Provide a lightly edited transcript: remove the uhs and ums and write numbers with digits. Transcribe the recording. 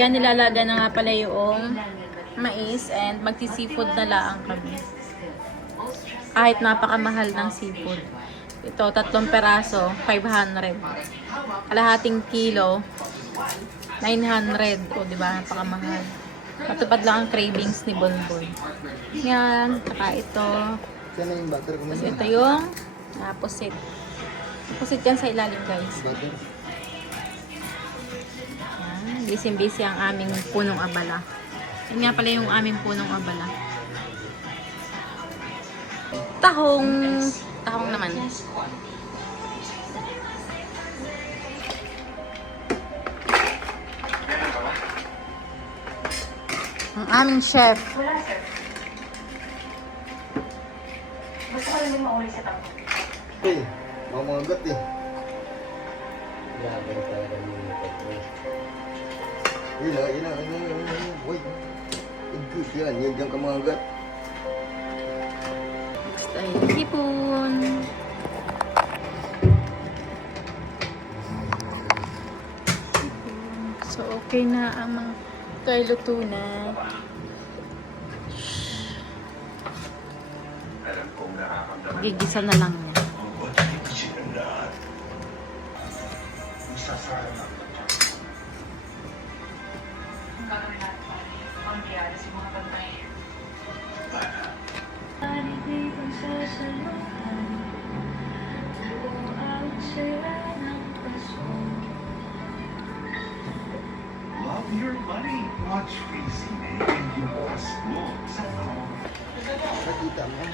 ayan, nilalaga na nga pala yung mais and magsi-seafood na lang kami. Kahit napakamahal ng seafood. Ito, 3 peraso, 500. Kalahating kilo, 900. O, diba? Napakamahal. Matupad lang ang cravings ni Bonbon. Yan. Saka ito. Tapos ito yung pusit. Pusit yan sa ilalim, guys. Yan. Busy-busy ang aming punong abala. Yan nga pala yung aming punong abala. Tahong. Tahong naman. Ang aming chef. Wala, sir. Gusto ko rin mauli sa tapo. Eh, mamagat eh. Grabe talaga yung wait. Good yan, yan dyan kamagat. Next ay hipon. So, okay na ang mga kailuto na. Gigisa na lang niya. Love your money. Watch Freezy and you was looks at home. Nakita mo?